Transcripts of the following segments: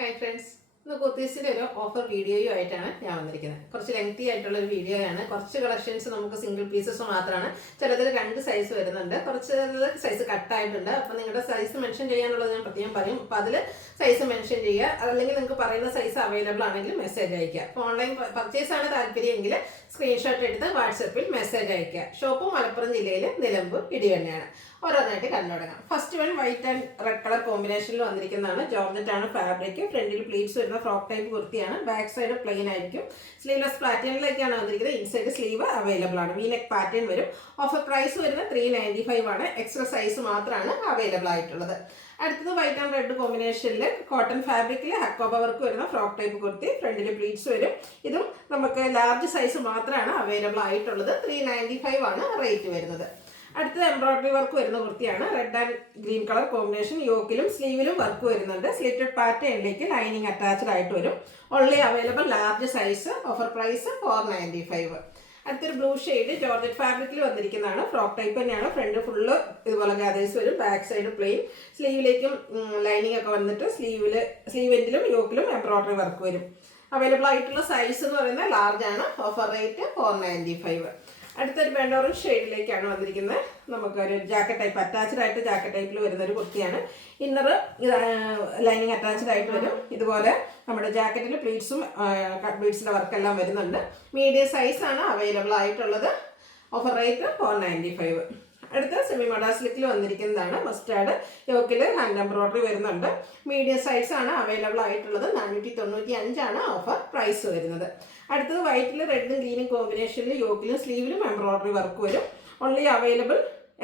Hi friends, ഇന്ന് കുർത്തീസിൻ്റെ ഒരു offer വീഡിയോയുമായിട്ടാണ് ഞാൻ വന്നിരിക്കുന്നത്. കുറച്ച് ലെങ്തി ആയിട്ടുള്ള ഒരു വീഡിയോയാണ്. കുറച്ച് കളക്ഷൻസ് നമുക്ക് സിംഗിൾ പീസസ് മാത്രമാണ്. ചിലതിൽ 2 സൈസ് വരുന്നുണ്ട്, കുറച്ച് സൈസ് കട്ടായിട്ടുണ്ട്. അപ്പോൾ നിങ്ങളുടെ സൈസ് മെൻഷൻ ചെയ്യാനുള്ളത് ഞാൻ പ്രത്യേകം പറയും. അപ്പോൾ അതിൽ സൈസ് മെൻഷൻ ചെയ്യുക, അല്ലെങ്കിൽ നിങ്ങൾക്ക് പറയുന്ന സൈസ് അവൈലബിൾ ആണെങ്കിൽ മെസ്സേജ് അയയ്ക്കുക. അപ്പോൾ ഓൺലൈൻ പർച്ചേസ് ആണ് താല്പര്യമെങ്കിൽ സ്ക്രീൻഷോട്ട് എടുത്ത് വാട്സപ്പിൽ മെസ്സേജ് അയയ്ക്കുക. ഷോപ്പ് മലപ്പുറം ജില്ലയിൽ നിലമ്പൂർ ഇടിവണ്ണയാണ്. ഓരോന്നായിട്ട് കണ്ടു തുടങ്ങാം. First one white and red colour കോമ്പിനേഷനിൽ വന്നിരിക്കുന്നതാണ്. ജോർജറ്റ് ആണ് ഫാബ്രിക്. ഫ്രണ്ടിൽ പ്ലീറ്റ്സ് വരുന്ന ഫ്രോക്ക് ടൈപ്പ് കുർത്തിയാണ്. ബാക്ക് സൈഡ് പ്ലെയിൻ ആയിരിക്കും. സ്ലീവ്ലെസ് പാറ്റേണിലേക്കാണ് വന്നിരിക്കുന്നത്. ഇൻസൈഡ് സ്ലീവ് അവൈലബിൾ ആണ്. വി നെക്ക് പാറ്റേൺ വരും. ഓഫർ പ്രൈസ് വരുന്ന 395 ആണ്. എക്സ്ട്രാ സൈസ് മാത്രമാണ് അവൈലബിൾ ആയിട്ടുള്ളത്. അടുത്തത് വൈറ്റ് ആൻഡ് റെഡ് കോമ്പിനേഷനിൽ കോട്ടൺ ഫാബ്രിക്കിൽ ഹക്കോബ വർക്ക് വരുന്ന ഫ്രോക്ക് ടൈപ്പ് കുർത്തി. ഫ്രണ്ടിൽ പ്ലീറ്റ്സ് വരും. ഇതും നമുക്ക് ലാർജ് സൈസ് മാത്രമാണ് അവൈലബിൾ ആയിട്ടുള്ളത്. 395 ആണ് റേറ്റ് വരുന്നത്. അടുത്തത് എംബ്രോയിഡറി വർക്ക് വരുന്ന കുർത്തിയാണ്. Red and green colour combination. യോക്കിലും സ്ലീവിലും വർക്ക് വരുന്നുണ്ട്. സ്ലിറ്റഡ് പാറ്റേണിലേക്ക് ലൈനിങ് അറ്റാച്ച്ഡ് ആയിട്ട് വരും. Only available large size. Offer price 495. അടുത്തൊരു ബ്ലൂ ഷെയ്ഡ് ജോർജറ്റ് ഫാബ്രിക്കിൽ വന്നിരിക്കുന്നതാണ്. ഫ്രോക്ക് ടൈപ്പ് തന്നെയാണ്. ഫ്രണ്ട് ഫുള്ള് ഇതുപോലെ ഗാദേഴ്സ് വരും. Back side plain. സ്ലീവിലേക്കും ലൈനിങ് ഒക്കെ വന്നിട്ട് സ്ലീവെൻറ്റിലും യോക്കിലും എംബ്രോയിഡറി വർക്ക് വരും. അവൈലബിൾ ആയിട്ടുള്ള സൈസ് എന്ന് പറയുന്നത് ലാർജ് ആണ്. Offer rate 495. അടുത്തൊരു ബെൻഡോറൻ ഷെയ്ഡിലേക്കാണ് വന്നിരിക്കുന്നത്. നമുക്കൊരു ജാക്കറ്റ് ടൈപ്പ് അറ്റാച്ച്ഡ് ആയിട്ട് ജാക്കറ്റ് ടൈപ്പിൽ വരുന്ന ഒരു കുർത്തിയാണ്. ഇന്നർ ലൈനിങ് അറ്റാച്ച്ഡ് ആയിട്ട് വരും. ഇതുപോലെ നമ്മുടെ ജാക്കറ്റിൽ പ്ലീറ്റ്സും കട്ട് ബീഡ്സിൻ്റെ വർക്കെല്ലാം വരുന്നുണ്ട്. മീഡിയം സൈസാണ് അവൈലബിൾ ആയിട്ടുള്ളത്. Offer rate 495. അടുത്ത സെമി മോഡാ സ്ലിക്കിൽ വന്നിരിക്കുന്നതാണ്. മസ്റ്റാർഡ് യോക്കിൽ ഹാൻഡ് എംബ്രോയിഡറി വരുന്നുണ്ട്. മീഡിയം സൈസാണ് അവൈലബിൾ ആയിട്ടുള്ളത്. 495 ആണ് ഓഫർ പ്രൈസ് വരുന്നത്. അടുത്തത് വൈറ്റിൽ റെഡും ഗ്രീനും കോമ്പിനേഷനിൽ യോക്കിലും സ്ലീവിലും എംബ്രോയിഡറി വർക്ക് വരും. Only available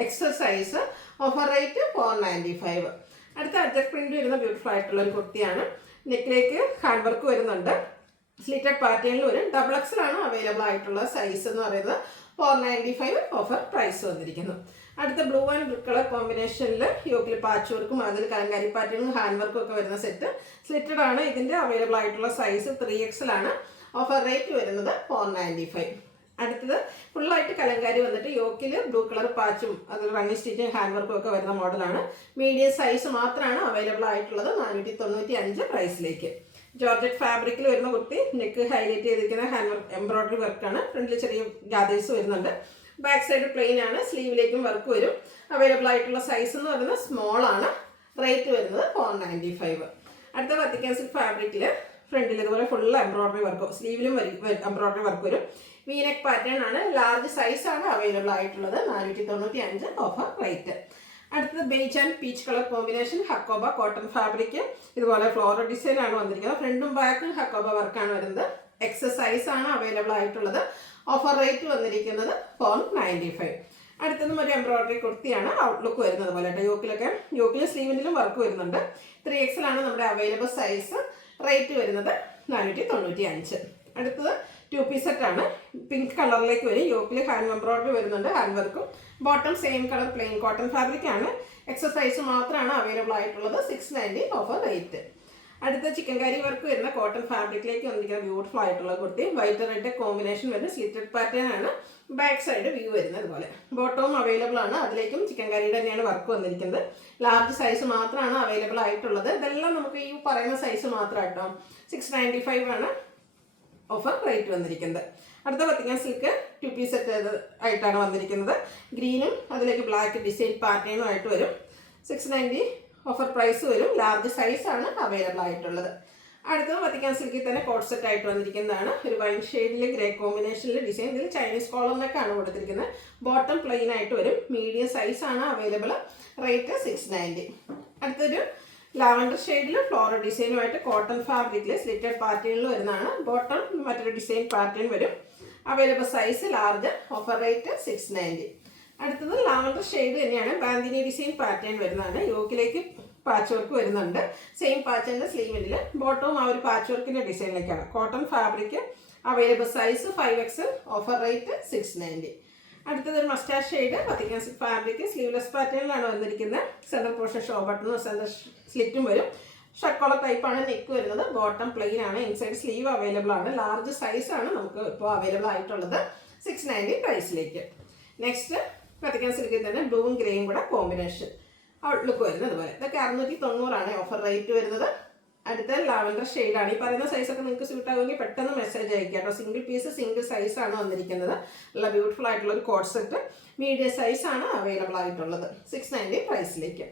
extra size. Offer rate 495. അടുത്ത അഡ്ജസ്റ്റ് പ്രിന്റ് വരുന്ന ബ്യൂട്ടിഫുൾ ആയിട്ടുള്ള ഒരു കുർത്തിയാണ്. നെക്കിലേക്ക് ഹാൻഡ് വർക്ക് വരുന്നുണ്ട്. സ്ലിറ്റഡ് പാറ്റേണിൽ വരും. ഡബിൾ എക്സൽ ആണ് അവൈലബിൾ ആയിട്ടുള്ള സൈസ് എന്ന് പറയുന്നത്. 495 ഓഫർ പ്രൈസ് വന്നിരിക്കുന്നു. അടുത്ത ബ്ലൂ ആൻഡ് ബ്ലൂ കളർ കോമ്പിനേഷനിൽ യോക്കിൽ പാച്ച് വർക്കും അതിൽ കലങ്കാരി പാറ്റേണും ഹാൻഡ് വർക്കും ഒക്കെ വരുന്ന സെറ്റ്. സ്ലിറ്റഡ് ആണ്. ഇതിൻ്റെ അവൈലബിൾ ആയിട്ടുള്ള സൈസ് 3XL ആണ്. ഓഫർ റേറ്റ് വരുന്നത് 495. അടുത്തത് ഫുള്ളായിട്ട് കലങ്കാരി വന്നിട്ട് യോക്കിൽ ബ്ലൂ കളർ പാച്ചും അതിൽ റണ്ണിങ് സ്റ്റിച്ചും ഹാൻഡ് വർക്കും ഒക്കെ വരുന്ന മോഡലാണ്. മീഡിയം സൈസ് മാത്രമാണ് അവൈലബിൾ ആയിട്ടുള്ളത്. 495 പ്രൈസിലേക്ക്. ജോർജറ്റ് ഫാബ്രിക്കിൽ വരുന്ന കുർത്തി. നെക്ക് ഹൈലൈറ്റ് ചെയ്തിരിക്കുന്ന ഹാൻഡ് വർക്ക് എംബ്രോയിഡറി വർക്കാണ്. ഫ്രണ്ടിൽ ചെറിയ ഗാദേഴ്സ് വരുന്നുണ്ട്. ബാക്ക് സൈഡ് പ്ലെയിൻ ആണ്. സ്ലീവിലേക്കും വർക്ക് വരും. അവൈലബിൾ ആയിട്ടുള്ള സൈസ് എന്ന് പറയുന്നത് സ്മോൾ ആണ്. റേറ്റ് വരുന്നത് 495. അടുത്ത വത്തിക്കാൻ സിൽക്ക് ഫാബ്രിക്കിൽ ഫ്രണ്ടിൽ ഇതുപോലെ ഫുൾ എംബ്രോയിഡറി വർക്ക്, സ്ലീവിലും എംബ്രോയിഡറി വർക്ക് വരും. വി നെക്ക് പാറ്റേൺ ആണ്. ലാർജ് സൈസ് ആണ് അവൈലബിൾ ആയിട്ടുള്ളത്. 495 ഓഫർ റേറ്റ്. അടുത്തത് beige and peach colour combination hakoba cotton fabric. ഇതുപോലെ ഫ്ലോറൽ ഡിസൈൻ ആണ് വന്നിരിക്കുന്നത്. ഫ്രണ്ടും ബാക്കും ഹക്കോബ വർക്കാണ് വരുന്നത്. എക്സസ് സൈസ് ആണ് അവൈലബിൾ ആയിട്ടുള്ളത്. ഓഫർ റേറ്റ് വന്നിരിക്കുന്നത് 495. അടുത്തതും ഒരു എംബ്രോയിഡറി കുർത്തിയാണ്. ഔട്ട്ലുക്ക് വരുന്നത് പോലെ യോക്കിലും സ്ലീവിലും വർക്ക് വരുന്നുണ്ട്. 3XL ആണ് നമ്മുടെ അവൈലബിൾ സൈസ്. റേറ്റ് വരുന്നത് 495. അടുത്തത് 2 പീസ് സെറ്റ് ആണ്. പിങ്ക് കളറിലേക്ക് വരും. യോക്കിൽ ഹാൻഡ് എംബ്രോയിഡറി വരുന്നുണ്ട്. ഹാൻഡ് വർക്കും. Bottom same colour plain cotton fabric ആണ്. എക്സസൈസ് മാത്രമാണ് അവൈലബിൾ ആയിട്ടുള്ളത്. 690 ഓഫർ റേറ്റ്. അടുത്ത ചിക്കൻ കറി വർക്ക് വരുന്ന കോട്ടൺ ഫാബ്രിക്കിലേക്ക് വന്നിരിക്കുന്ന ബ്യൂട്ടിഫുൾ ആയിട്ടുള്ള കുർത്തി. വൈറ്റ് റെഡ് കോമ്പിനേഷൻ വരുന്ന സ്ലിറ്റഡ് പാറ്റേൺ ആണ്. ബാക്ക് സൈഡ് വ്യൂ വരുന്നത് ഇതുപോലെ. ബോട്ടവും അവൈലബിൾ ആണ്. അതിലേക്കും ചിക്കൻ കറിയുടെ തന്നെയാണ് വർക്ക് വന്നിരിക്കുന്നത്. ലാർജ് സൈസ് മാത്രമാണ് അവൈലബിൾ ആയിട്ടുള്ളത്. ഇതെല്ലാം നമുക്ക് ഈ പറയുന്ന സൈസ് മാത്രം കേട്ടോ. 695 ആണ് ഓഫർ റേറ്റ് വന്നിരിക്കുന്നത്. അടുത്ത വത്തിക്കാൻ സിൽക്ക് 2 പീസ് സെറ്റ് ആയിട്ടാണ് വന്നിരിക്കുന്നത്. ഗ്രീനും അതിലേക്ക് ബ്ലാക്ക് ഡിസൈൻ പാറ്റേണും ആയിട്ട് വരും. 690 ഓഫർ പ്രൈസ് വരും. ലാർജ് സൈസ് ആണ് അവൈലബിൾ ആയിട്ടുള്ളത്. അടുത്തത് വത്തിക്കാൻ സിൽക്കിൽ തന്നെ കോട്ട് സെറ്റ് ആയിട്ട് വന്നിരിക്കുന്നതാണ്. ഒരു വൈൻ ഷെയ്ഡിൽ ഗ്രേ കോമ്പിനേഷനിൽ ഡിസൈൻ. ഇതിൽ ചൈനീസ് കോളറിനൊക്കെയാണ് കൊടുത്തിരിക്കുന്നത്. ബോട്ടം പ്ലെയിൻ ആയിട്ട് വരും. മീഡിയം സൈസ് ആണ് അവൈലബിൾ. റേറ്റ് 690. അടുത്തൊരു ലാവൻഡർ ഷെയ്ഡിൽ ഫ്ലോറൽ ഡിസൈനുമായിട്ട് കോട്ടൺ ഫാബ്രിക്കിൽ സ്ലിറ്റഡ് പാറ്റേണിൽ വരുന്നതാണ്. ബോട്ടം മറ്റൊരു ഡിസൈൻ പാറ്റേൺ വരും. Available size large. Offer rate 690. അടുത്തത് ലാവൻഡർ ഷെയ്ഡ് തന്നെയാണ്. ബാന്തിനി ഡിസൈൻ പാറ്റേൺ വരുന്നതാണ്. യോക്കിലേക്ക് പാച്ച് വർക്ക് വരുന്നുണ്ട്. സെയിം പാച്ചിൻ്റെ സ്ലീവിൽ. ബോട്ടവും ആ ഒരു പാച്ച് വർക്കിൻ്റെ ഡിസൈനിലേക്കാണ്. Cotton fabric. Available size 5XL. Offer rate 690. അടുത്തത് ഒരു mustard shade Vatican silk fabric. Sleeveless പാറ്റേണിലാണ് വന്നിരിക്കുന്നത്. സെൻറ്റർ പോർഷൻ ഷോ ബട്ടണും സെൻറ്റർ സ്ലിറ്റും വരും. ഷർട്ട് കോളർ ടൈപ്പാണ് നെക്ക് വരുന്നത്. ബോട്ടം പ്ലെയിൻ ആണ്. ഇൻസൈഡ് സ്ലീവ് അവൈലബിൾ ആണ്. ലാർജ് സൈസ് ആണ് നമുക്ക് ഇപ്പോൾ അവൈലബിൾ ആയിട്ടുള്ളത്. 690 പ്രൈസിലേക്ക്. നെക്സ്റ്റ് വത്തിക്കാൻ സിൽക്കിൽ തന്നെ ബ്ലൂവും ഗ്രേയും കൂടെ കോമ്പിനേഷൻ ഔട്ട്ലുക്ക് വരുന്നത് പോലെ. ഇതൊക്കെ 690 ആണ് ഓഫർ റേറ്റ് വരുന്നത്. അടുത്ത ലാവൻഡർ ഷെയ്ഡാണ്. ഈ പറയുന്ന സൈസൊക്കെ നിങ്ങൾക്ക് സ്യൂട്ട് ആകുമെങ്കിൽ പെട്ടെന്ന് മെസ്സേജ് അയക്കുക കേട്ടോ. സിംഗിൾ പീസ് സിംഗിൾ സൈസാണ് വന്നിരിക്കുന്നത്. നല്ല ബ്യൂട്ടിഫുൾ ആയിട്ടുള്ള ഒരു കോഡ് സെറ്റ് മീഡിയം സൈസാണ് അവൈലബിൾ ആയിട്ടുള്ളത് 690 പ്രൈസിലേക്ക്.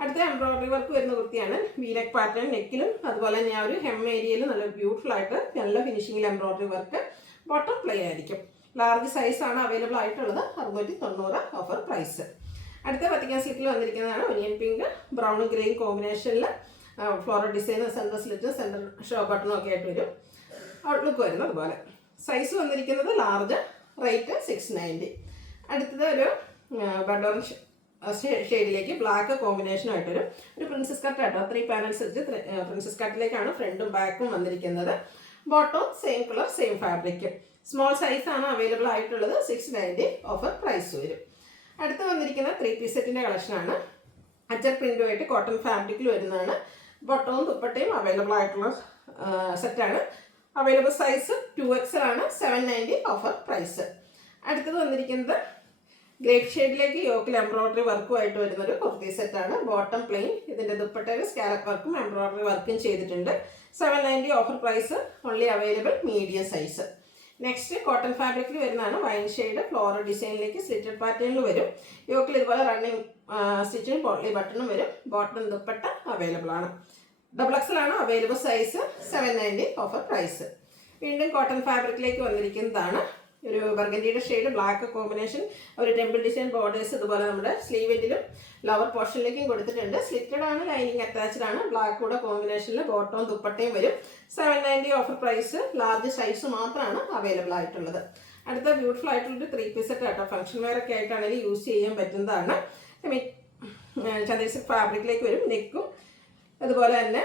അടുത്ത എംബ്രോയിഡറി വർക്ക് വരുന്ന കുർത്തിയാണ്. വീനെക്ക് പാറ്റേൺ നെക്കിലും അതുപോലെ തന്നെ ആ ഒരു ഹെം ഏരിയയിലും നല്ല ബ്യൂട്ടിഫുൾ ആയിട്ട് നല്ല ഫിനിഷിങ്ങിൽ എംബ്രോയിഡറി വർക്ക്. ബോട്ടം പ്ലെയിൻ ആയിരിക്കും. ലാർജ് സൈസാണ് അവൈലബിൾ ആയിട്ടുള്ളത്. 690 ഓഫർ പ്രൈസ്. അടുത്ത വത്തിക്കാൻ സിൽക്കിൽ വന്നിരിക്കുന്നതാണ് ഒനിയൻ പിങ്ക് ബ്രൗൺ ഗ്രേയും കോമ്പിനേഷനിൽ floral design centre slit centre show ബട്ടണും ഒക്കെ ആയിട്ട് വരും. ഔട്ട്ലുക്ക് വരുന്നത് അതുപോലെ. സൈസ് വന്നിരിക്കുന്നത് ലാർജ്. റേറ്റ് 690. അടുത്തത് ഒരു ബഡ് ഓറഞ്ച് ഷെയ്ഡിലേക്ക് ബ്ലാക്ക് കോമ്പിനേഷനായിട്ട് ഒരു പ്രിൻസസ് കട്ട് ആട്ടോ. 3 പാനൽസ് വെച്ച് പ്രിൻസസ് കട്ടിലേക്കാണ് ഫ്രണ്ടും ബാക്കും വന്നിരിക്കുന്നത്. Bottom same colour same fabric. Small സൈസാണ് അവൈലബിൾ ആയിട്ടുള്ളത്. 690 ഓഫർ പ്രൈസ് വരും. അടുത്ത് വന്നിരിക്കുന്ന 3 പീസ് സെറ്റിൻ്റെ കളക്ഷനാണ്. അച്ചർ പ്രിൻറ്റുമായിട്ട് കോട്ടൺ ഫാബ്രിക്കിൽ വരുന്നതാണ്. ബോട്ടവും ദുപ്പട്ടയും അവൈലബിൾ ആയിട്ടുള്ള സെറ്റാണ്. അവൈലബിൾ സൈസ് 2XL ആണ്. 790 ഓഫർ പ്രൈസ്. അടുത്തത് വന്നിരിക്കുന്നത് ഗ്രേപ്പ് ഷെയ്ഡിലേക്ക് യോക്കിൽ എംബ്രോയിഡറി വർക്കുമായിട്ട് വരുന്നൊരു കുർത്തി സെറ്റാണ്. Bottom plain. ഇതിൻ്റെ ദുപ്പട്ടയിൽ സ്കാലപ്പ് വർക്കും എംബ്രോയിഡറി വർക്കും ചെയ്തിട്ടുണ്ട്. 790 offer price. Only available medium size. Next cotton ഫാബ്രിക്കിൽ വരുന്നതാണ്. വൈൻ ഷെയ്ഡ് ഫ്ലോറൽ ഡിസൈനിലേക്ക് സ്ലിറ്റഡ് പാറ്റേണിൽ വരും. യോക്കിൽ ഇതുപോലെ റണ്ണിങ് സ്റ്റിച്ചും പോട്ട്ലി ബട്ടണും വരും. ബോട്ടം ദുപ്പട്ട അവൈലബിൾ ആണ്. XL ആണ് അവൈലബിൾ സൈസ്. 790 offer price. വീണ്ടും കോട്ടൺ ഫാബ്രിക്കിലേക്ക് വന്നിരിക്കുന്നതാണ്. ഒരു ബർഗൻഡിയുടെ ഷെയ്ഡ് ബ്ലാക്ക് കോമ്പിനേഷൻ. ഒരു ടെമ്പിൾ ഡിസൈൻ ബോർഡേഴ്സ് ഇതുപോലെ നമ്മുടെ സ്ലീവിലും ലവർ പോർഷനിലേക്കും കൊടുത്തിട്ടുണ്ട്. സ്ലിറ്റഡ് ആണ്. ലൈനിങ് അറ്റാച്ച്ഡ് ആണ്. ബ്ലാക്ക് കൂടെ കോമ്പിനേഷനിൽ ബോട്ടവും ദുപ്പട്ടയും വരും. 790 ഓഫർ പ്രൈസ്. ലാർജ് സൈസ് മാത്രമാണ് അവൈലബിൾ ആയിട്ടുള്ളത്. അടുത്ത ബ്യൂട്ടിഫുൾ ആയിട്ടുള്ളൊരു 3 പീസ് സെറ്റ് ആട്ടോ. ഫംഗ്ഷൻ വെയർ ഒക്കെ ആയിട്ടാണെങ്കിൽ യൂസ് ചെയ്യാൻ പറ്റുന്നതാണ്. ചന്ദേഴ്സ് ഫാബ്രിക്കിലേക്ക് വരും. നെക്കും അതുപോലെ തന്നെ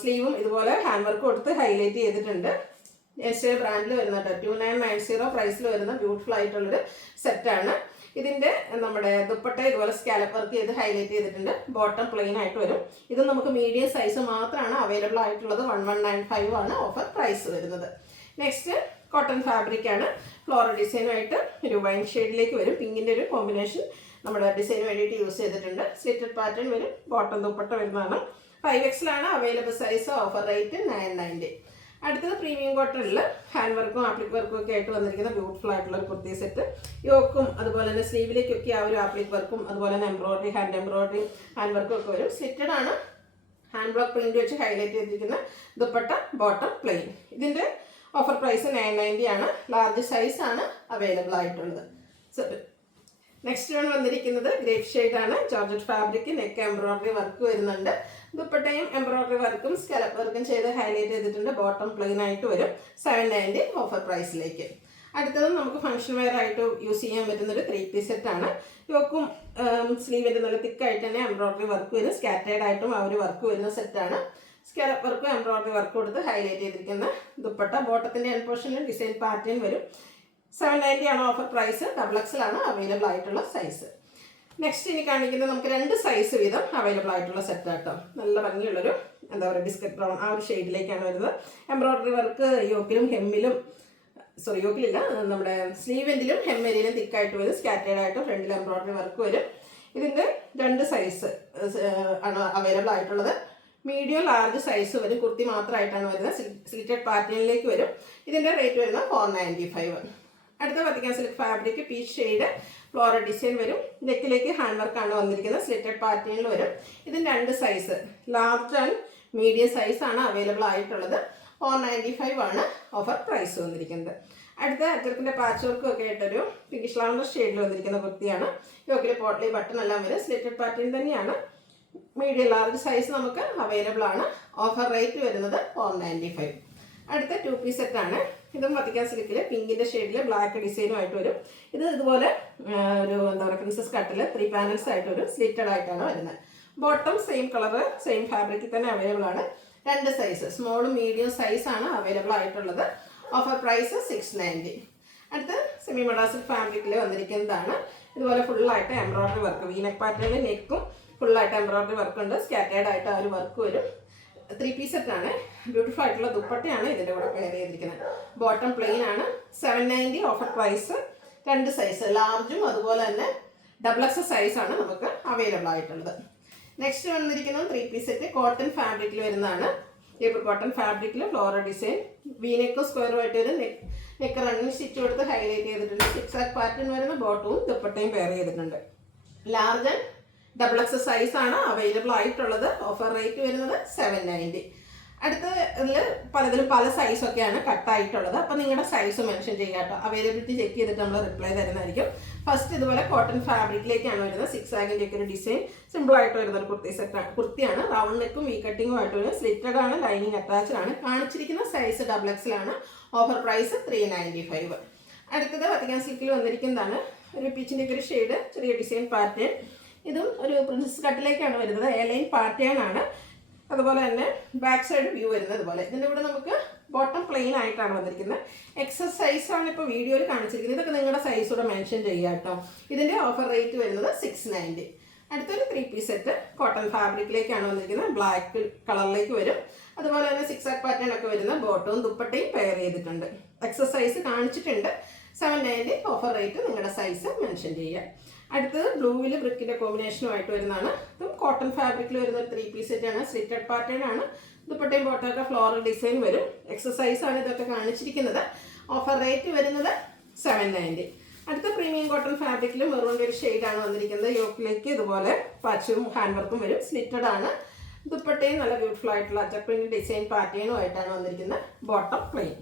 സ്ലീവും ഇതുപോലെ ഹാൻഡ് വർക്ക് കൊടുത്ത് ഹൈലൈറ്റ് ചെയ്തിട്ടുണ്ട്. എസ് ബ്രാൻഡിൽ വരുന്ന കേട്ടോ. 2990 പ്രൈസിൽ വരുന്ന ബ്യൂട്ടിഫുൾ ആയിട്ടുള്ളൊരു സെറ്റാണ്. ഇതിൻ്റെ നമ്മുടെ ദുപ്പട്ട ഇതുപോലെ സ്കാലപ്പ് വർക്ക് ചെയ്ത് ഹൈലൈറ്റ് ചെയ്തിട്ടുണ്ട്. ബോട്ടം പ്ലെയിൻ ആയിട്ട് വരും. ഇത് നമുക്ക് മീഡിയം സൈസ് മാത്രമാണ് അവൈലബിൾ ആയിട്ടുള്ളത്. 1195 ആണ് ഓഫർ പ്രൈസ് വരുന്നത്. നെക്സ്റ്റ് കോട്ടൺ ഫാബ്രിക് ആണ്. ഫ്ലോറൽ ഡിസൈനുമായിട്ട് ഒരു വൈൻ ഷെയ്ഡിലേക്ക് വരും. പിങ്കിൻ്റെ ഒരു കോമ്പിനേഷൻ നമ്മുടെ ഡിസൈന് വേണ്ടിയിട്ട് യൂസ് ചെയ്തിട്ടുണ്ട്. സ്ലിറ്റഡ് പാറ്റേൺ വരും. ബോട്ടം ദുപ്പട്ട വരുന്നതാണ്. 5XL ആണ് അവൈലബിൾ സൈസ്. Offer rate 990. അടുത്തത് പ്രീമിയം കോട്ടണിൽ ഹാൻഡ് വർക്കും ആപ്ലിക് വർക്കും ഒക്കെ ആയിട്ട് വന്നിരിക്കുന്ന ബ്യൂട്ടിഫുൾ ആയിട്ടുള്ള ഒരു കുർത്തി സെറ്റ്. യോക്കും അതുപോലെ തന്നെ സ്ലീവിലേക്കൊക്കെ ആ ഒരു ആപ്ലിക് വർക്കും അതുപോലെ തന്നെ എംബ്രോയിഡറി ഹാൻഡ് വർക്കും ഒക്കെ വരും. സ്ലിറ്റഡ് ആണ്. ഹാൻഡ് ബ്ലോക്ക് പ്രിന്റ് വെച്ച് ഹൈലൈറ്റ് ചെയ്തിരിക്കുന്ന ദുപ്പട്ട ബോട്ടം പ്ലെയിൻ. ഇതിൻ്റെ ഓഫർ പ്രൈസ് 990 ആണ്. ലാർജ് സൈസ് ആണ് അവൈലബിൾ ആയിട്ടുള്ളത്. നെക്സ്റ്റ് ആണ് വന്നിരിക്കുന്നത് ഗ്രേപ്പ് ഷെയ്ഡാണ്. Georgette fabric. Neck embroidery work വരുന്നുണ്ട്. ദുപ്പട്ടയും എംബ്രോയിഡറി വർക്കും സ്കാലപ്പ് വർക്കും ചെയ്ത് ഹൈലൈറ്റ് ചെയ്തിട്ടുണ്ട്. ബോട്ടം പ്ലെയിൻ ആയിട്ട് വരും. 790 ഓഫർ പ്രൈസിലേക്ക്. അടുത്തത് നമുക്ക് ഫംഗ്ഷൻ വെയർ ആയിട്ട് യൂസ് ചെയ്യാൻ പറ്റുന്നൊരു 3 പീസ് സെറ്റാണ്. യോക്കും സ്ലീവിൻ്റെ നല്ല തിക്കായിട്ട് തന്നെ എംബ്രോയിഡറി വർക്ക് വരും. സ്കാറ്റേഡ് ആയിട്ടും ആ ഒരു വർക്ക് വരുന്ന സെറ്റാണ്. സ്കാലപ്പ് വർക്കും എംബ്രോയിഡറി വർക്ക് കൊടുത്ത് ഹൈലൈറ്റ് ചെയ്തിരിക്കുന്ന ദുപ്പട്ട. ബോട്ടത്തിൻ്റെ എൻ പോർഷനിൽ ഡിസൈൻ പാറ്റേൺ വരും. 790 ആണ് ഓഫർ പ്രൈസ്. XL ആണ് അവൈലബിൾ ആയിട്ടുള്ള സൈസ്. നെക്സ്റ്റ് ഇനി കാണിക്കുന്നത് നമുക്ക് 2 സൈസ് വീതം അവൈലബിൾ ആയിട്ടുള്ള സെറ്റ് ആട്ടോ. നല്ല ഭംഗിയുള്ളൊരു എന്താ പറയുക ബിസ്ക്കറ്റ് ബ്രൗൺ ആ ഒരു ഷെയ്ഡിലേക്കാണ് വരുന്നത്. എംബ്രോയിഡറി വർക്ക് യോക്കിലും ഹെമ്മിലും യോക്കിലില്ല നമ്മുടെ സ്ലീവെൻറ്റിലും ഹെം ഏരിയയിലും തിക്കായിട്ട് വരും. സ്കാറ്റേഡ് ആയിട്ട് ഫ്രണ്ടിൽ എംബ്രോയിഡറി വർക്ക് വരും. ഇതിൻ്റെ 2 സൈസ് ആണ് അവൈലബിൾ ആയിട്ടുള്ളത്. മീഡിയം ലാർജ് സൈസ് വരും. കുർത്തി മാത്രമായിട്ടാണ് വരുന്നത്. സ്ലിറ്റഡ് പാറ്റേണിലേക്ക് വരും. ഇതിൻ്റെ റേറ്റ് വരുന്നത് 495. അടുത്ത Vatican silk fabric peach shade floral design വരും. നെക്കിലേക്ക് ഹാൻഡ് വർക്കാണ് വന്നിരിക്കുന്നത്. സ്ലിറ്റഡ് പാറ്റേണിൽ വരും. ഇതിന് 2 സൈസ് ലാർജ് ആൻഡ് മീഡിയം സൈസാണ് അവൈലബിൾ ആയിട്ടുള്ളത്. 495 ആണ് ഓഫർ പ്രൈസ് വന്നിരിക്കുന്നത്. അടുത്ത അറ്റർക്കിൻ്റെ പാച്ച് വർക്കും ഒക്കെ ആയിട്ടൊരു പിങ്കിഷ് ലാവൻഡർ ഷെയ്ഡിൽ വന്നിരിക്കുന്ന കുർത്തിയാണ്. യോക്കിൽ പോട്ട്ലി ബട്ടൺ എല്ലാം വരും. സ്ലിറ്റഡ് പാറ്റേൺ തന്നെയാണ്. മീഡിയം ലാർജ് സൈസ് നമുക്ക് അവൈലബിൾ ആണ്. ഓഫർ റേറ്റ് വരുന്നത് 495. അടുത്ത 2 പീസ് സെറ്റാണ്. ഇതും വത്തിക്കാൻ സിൽക്കിൽ പിങ്കിൻ്റെ ഷെയ്ഡിൽ ബ്ലാക്ക് ഡിസൈനുമായിട്ട് വരും. ഇത് ഇതുപോലെ ഒരു എന്താ പറയുക പ്രിൻസസ് കട്ടിൽ 3 പാനൽസ് ആയിട്ട് ഒരു സ്ലിറ്റഡ് ആയിട്ടാണ് വരുന്നത്. ബോട്ടം സെയിം കളറ് സെയിം ഫാബ്രിക്കിൽ തന്നെ അവൈലബിൾ ആണ്. 2 സൈസ് സ്മോളും മീഡിയം സൈസാണ് അവൈലബിൾ ആയിട്ടുള്ളത്. Offer price 690. അടുത്ത് സെമി മഡാസിൽ ഫാബ്രിക്കിൽ വന്നിരിക്കുന്നതാണ്. ഇതുപോലെ ഫുള്ളായിട്ട് എംബ്രോയിഡറി വർക്ക് വീനെക്ക് പാറ്റേണിൽ നെക്കും ഫുള്ളായിട്ട് എംബ്രോയിഡറി വർക്ക് ഉണ്ട്. സ്കാറ്റേഡ് ആയിട്ട് ആ ഒരു വർക്ക് വരും. 3 പീസ് സെറ്റാണ്. ബ്യൂട്ടിഫുൾ ആയിട്ടുള്ള ദുപ്പട്ടയാണ് ഇതിൻ്റെ കൂടെ പെയർ ചെയ്തിരിക്കുന്നത്. ബോട്ടം പ്ലെയിൻ ആണ്. 790 ഓഫർ പ്രൈസ്. 2 സൈസ് ലാർജും അതുപോലെ തന്നെ XL സൈസാണ് നമുക്ക് അവൈലബിൾ ആയിട്ടുള്ളത്. നെക്സ്റ്റ് വന്നിരിക്കുന്നത് 3 പീസ് സെറ്റ് കോട്ടൺ ഫാബ്രിക്കിൽ വരുന്നതാണ്. ഇപ്പോൾ കോട്ടൺ ഫാബ്രിക്കിൽ ഫ്ലോറൽ ഡിസൈൻ വീനെക്കും സ്ക്വയറും ആയിട്ട് ഒരു നെക്ക് റണ്ണിങ് സ്റ്റിച്ച് കൊടുത്ത് ഹൈലൈറ്റ് ചെയ്തിട്ടുണ്ട്. സിക്സാക് പാറ്റേൺ വരുന്ന ബോട്ടവും ദുപ്പട്ടയും പെയർ ചെയ്തിട്ടുണ്ട്. ലാർജ് ആൻഡ് ഡബിൾ എക്സ് സൈസാണ് അവൈലബിൾ ആയിട്ടുള്ളത്. ഓഫർ റേറ്റ് വരുന്നത് 790. അടുത്ത ഇതിൽ പലതിലും പല സൈസൊക്കെയാണ് കട്ടായിട്ടുള്ളത്. അപ്പോൾ നിങ്ങളുടെ സൈസ് മെൻഷൻ ചെയ്യുക കേട്ടോ. അവൈലബിലിറ്റി ചെക്ക് ചെയ്തിട്ട് നമ്മൾ റിപ്ലൈ തരുന്നതായിരിക്കും. ഫസ്റ്റ് ഇതുപോലെ കോട്ടൺ ഫാബ്രിക്കിലേക്കാണ് വരുന്നത്. സിക്സാഗിൻ്റെ ഒക്കെ ഒരു ഡിസൈൻ സിമ്പിളായിട്ട് വരുന്ന ഒരു കുർത്തിയാണ്. റൗണ്ട് നെക്കും വി കട്ടിങ്ങും ആയിട്ട് വരുന്നത്. സ്ലിറ്റഡ് ആണ്, ലൈനിങ് അറ്റാച്ച്ഡ് ആണ്. കാണിച്ചിരിക്കുന്ന സൈസ് ഡബിൾ എക്സിലാണ്. Offer price 395. അടുത്തത് വത്തിക്കാൻ സിൽക്കിൽ വന്നിരിക്കുന്നതാണ്. ഒരു പീച്ചിൻ്റെ ഒക്കെ ഒരു ഷെയ്ഡ്, ചെറിയ ഡിസൈൻ പാറ്റേൺ. ഇതും ഒരു പ്രിൻസസ് കട്ടിലേക്കാണ് വരുന്നത്. എലൈൻ പാറ്റേൺ ആണ്. അതുപോലെ തന്നെ ബാക്ക് സൈഡ് വ്യൂ വരുന്നത് ഇതുപോലെ. ഇതിൻ്റെ കൂടെ നമുക്ക് ബോട്ടം പ്ലെയിൻ ആയിട്ടാണ് വന്നിരിക്കുന്നത്. എക്സസ് സൈസാണ് ഇപ്പോൾ വീഡിയോയിൽ കാണിച്ചിരിക്കുന്നത്. ഇതൊക്കെ നിങ്ങളുടെ സൈസ് കൂടെ മെൻഷൻ ചെയ്യുക കേട്ടോ. ഇതിൻ്റെ ഓഫർ റേറ്റ് വരുന്നത് 690. അടുത്തൊരു 3 പീസ് സെറ്റ് കോട്ടൺ ഫാബ്രിക്കിലേക്കാണ് വന്നിരിക്കുന്നത്. ബ്ലാക്ക് കളറിലേക്ക് വരും. അതുപോലെ തന്നെ സിക്സാക് പാറ്റേൺ ഒക്കെ വരുന്ന ബോട്ടവും ദുപ്പട്ടയും പെയർ ചെയ്തിട്ടുണ്ട്. എക്സസ് സൈസ് കാണിച്ചിട്ടുണ്ട്. 790. ഓഫർ റേറ്റ് നിങ്ങളുടെ സൈസ് മെൻഷൻ ചെയ്യുക. അടുത്തത് ബ്ലൂവിൽ ബ്രിക്കിൻ്റെ കോമ്പിനേഷനുമായിട്ട് വരുന്നതാണ്. ഇതും കോട്ടൺ ഫാബ്രിക്കിൽ വരുന്ന ഒരു 3 പീസ് സെറ്റാണ്. സ്ലിറ്റഡ് പാറ്റേൺ ആണ്. ദുപ്പട്ടയും ബോട്ടമൊക്കെ ഫ്ലോറൽ ഡിസൈൻ വരും. എക്സസൈസ് ആണ് ഇതൊക്കെ കാണിച്ചിരിക്കുന്നത്. ഓഫർ റേറ്റ് വരുന്നത് 790. അടുത്ത പ്രീമിയം കോട്ടൺ ഫാബ്രിക്കിൽ മെറൂണിൻ്റെ ഒരു ഷെയ്ഡാണ് വന്നിരിക്കുന്നത്. യോക്കിലേക്ക് ഇതുപോലെ പാച്ചും ഹാൻഡ് വർക്കും വരും. സ്ലിറ്റഡ് ആണ്. ദുപ്പട്ടയും നല്ല ബ്യൂട്ടിഫുൾ ആയിട്ടുള്ള അച്ചപ്രിൻ്റ് ഡിസൈൻ പാറ്റേണും ആയിട്ടാണ് വന്നിരിക്കുന്നത്. Bottom plain.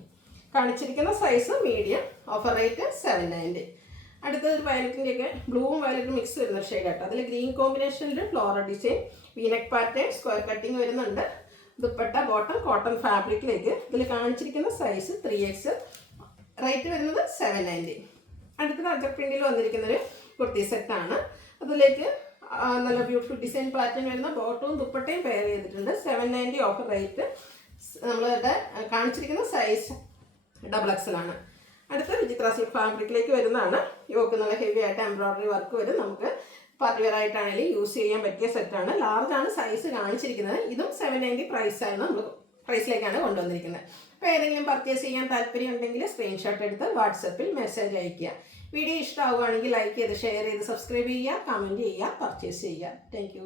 കാണിച്ചിരിക്കുന്ന സൈസ് മീഡിയം. Offer rate 790. അടുത്തത് ഒരു വയലറ്റിൻ്റെ ഒക്കെ ബ്ലൂവും വയലറ്റും മിക്സ് വരുന്ന ഷെയ്ഡ് ആട്ടോ. അതിൽ ഗ്രീൻ കോമ്പിനേഷനിൽ floral design, V neck pattern, square cutting വരുന്നുണ്ട്. ദുപ്പട്ട ബോട്ടം കോട്ടൺ ഫാബ്രിക്കിലേക്ക്. ഇതിൽ കാണിച്ചിരിക്കുന്ന സൈസ് 3X. റേറ്റ് വരുന്നത് 790. അടുത്തത് അജർ പ്രിന്റിൽ വന്നിരിക്കുന്നൊരു കുർത്തി സെറ്റാണ്. അതിലേക്ക് നല്ല ബ്യൂട്ടിഫുൾ ഡിസൈൻ പാറ്റേൺ വരുന്ന ബോട്ടവും ദുപ്പട്ടയും പെയർ ചെയ്തിട്ടുണ്ട്. 790 ഓഫർ റേറ്റ്. നമ്മളുടെ കാണിച്ചിരിക്കുന്ന സൈസ് ഡബിൾ എക്സലാണ്. അടുത്ത വിചിത്ര സിൽക്ക് ഫാബ്രിക്കിലേക്ക് വരുന്നതാണ്. യോക്ക് നല്ല ഹെവി ആയിട്ട് എംബ്രോയിഡറി വർക്ക് വരും. നമുക്ക് പാർട്ടി വെയർ ആയിട്ടാണെങ്കിലും യൂസ് ചെയ്യാൻ പറ്റിയ സെറ്റാണ്. ലാർജ് ആണ് സൈസ് കാണിച്ചിരിക്കുന്നത്. ഇതും 790 പ്രൈസാണ് നമ്മൾ പ്രൈസിലേക്കാണ് കൊണ്ടുവന്നിരിക്കുന്നത്. അപ്പോൾ ഏതെങ്കിലും പർച്ചേസ് ചെയ്യാൻ താല്പര്യം ഉണ്ടെങ്കിൽ സ്ക്രീൻഷോട്ട് എടുത്ത് വാട്സപ്പിൽ മെസ്സേജ് അയയ്ക്കുക. വീഡിയോ ഇഷ്ടമാവുകയാണെങ്കിൽ ലൈക്ക് ചെയ്ത് ഷെയർ ചെയ്ത് സബ്സ്ക്രൈബ് ചെയ്യുക, കമൻറ്റ് ചെയ്യുക, പർച്ചേസ് ചെയ്യുക. താങ്ക്